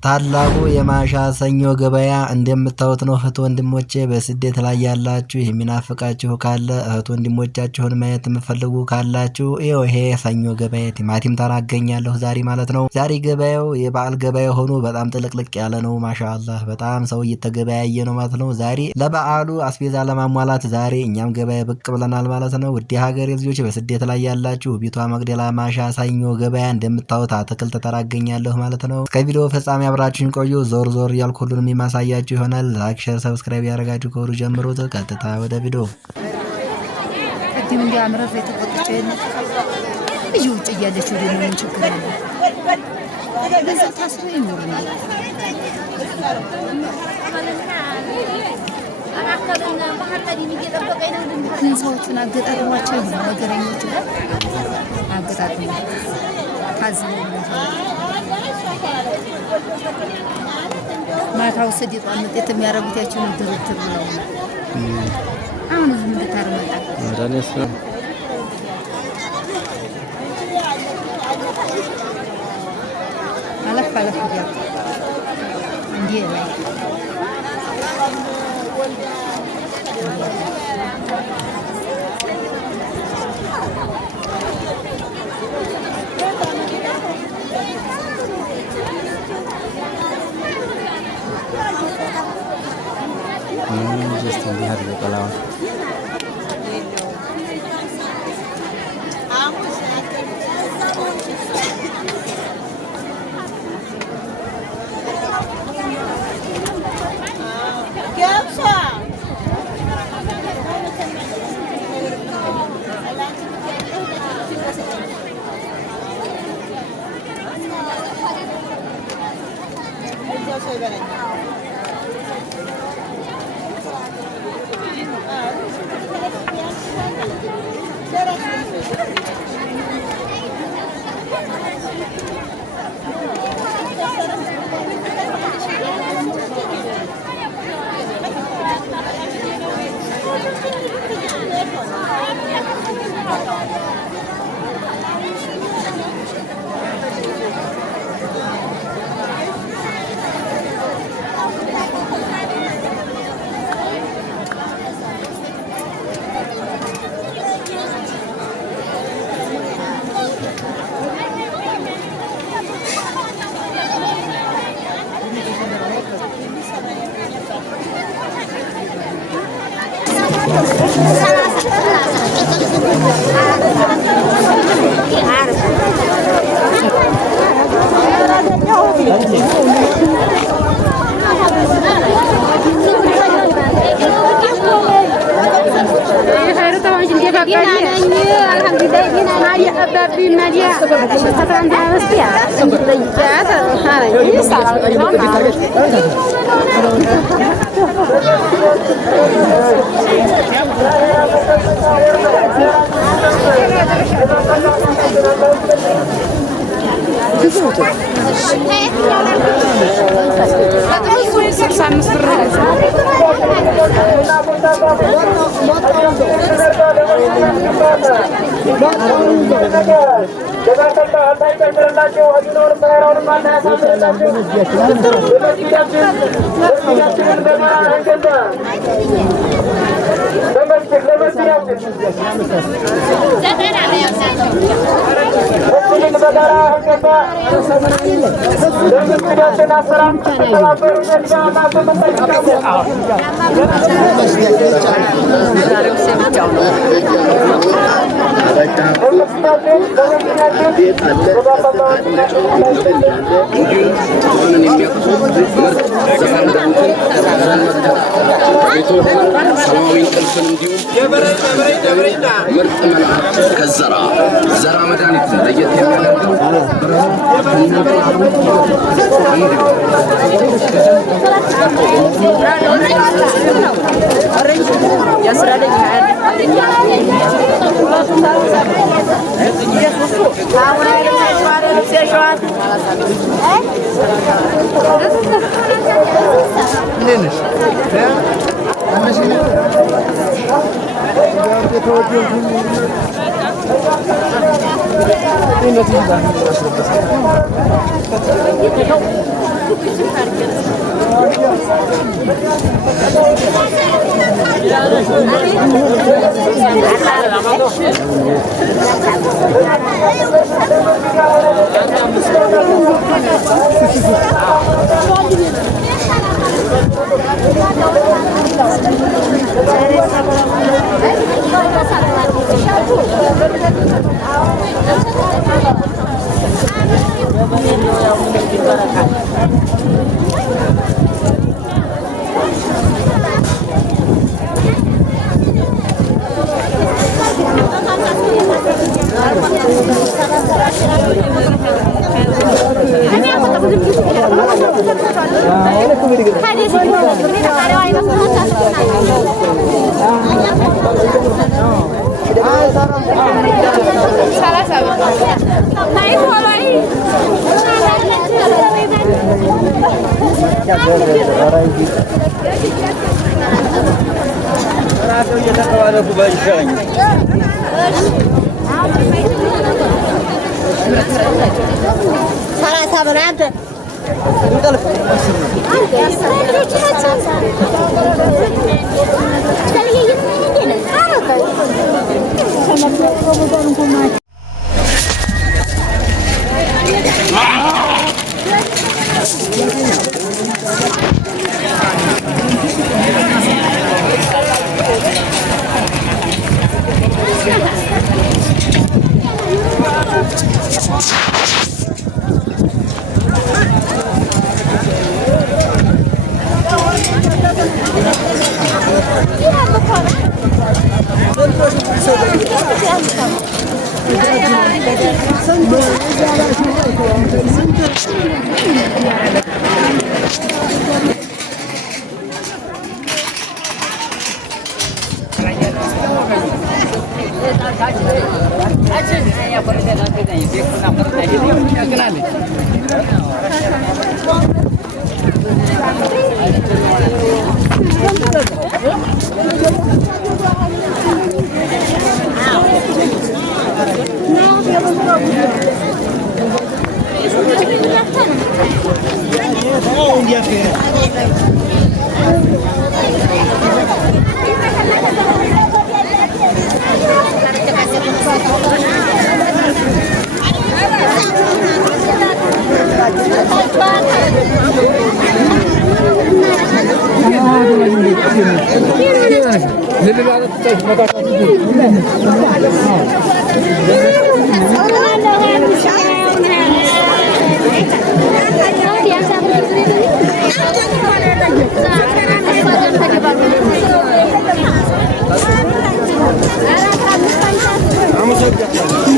ታላቁ የማሻ ሰኞ ገበያ እንደምታዩት ነው። እህት ወንድሞቼ በስደት ላይ ያላችሁ የሚናፍቃችሁ ካለ እህት ወንድሞቻችሁን ማየት የምፈልጉ ካላችሁ ይሄ ሰኞ ገበያ ቲማቲም ተራ አገኛለሁ ዛሬ ማለት ነው። ዛሬ ገበያው የበዓል ገበያ ሆኖ በጣም ጥልቅልቅ ያለ ነው። ማሻአላህ በጣም ሰው እየተገበያየ ነው ማለት ነው። ዛሬ ለበዓሉ አስቤዛ ለማሟላት ዛሬ እኛም ገበያ ብቅ ብለናል ማለት ነው። ውድ ሀገሬ ልጆች በስደት ላይ ያላችሁ ቤቷ መቅደላ ማሻ ሰኞ ገበያ እንደምታዩት አትክልት ተራ አገኛለሁ ማለት ነው። እስከ ቪዲዮ ፍጻሜ አብራችሁን ቆዩ። ዞር ዞር እያልኩ ሁሉንም የማሳያችሁ ይሆናል። ላይክ፣ ሼር፣ ሰብስክራይብ ያደረጋችሁ ከወሩ ጀምሩት። ቀጥታ ወደ ቪዲዮ ቅድም እንዲያምረር የተቆጥቼን ልጅ ውጭ እያለችው ደግሞ ምን ችግር አለ? በዛ ታስሮ ይኖርናል። ግን ሰዎቹን አገጣጥሟቸው ይሆናል ነገረኞች አገጣጥሟ ታዝበው ማታው ስዲጥ አመጤት የሚያረጉት ያችን ድርድር ነው። አሁን ምን ልታረመጣ ወዳኔስ አለፍ አለፍ ይያ እንዴ ላይ just lihat dulu kalau ዘራ መድኃኒት ለየት የሚያደርገው Ini Vamos a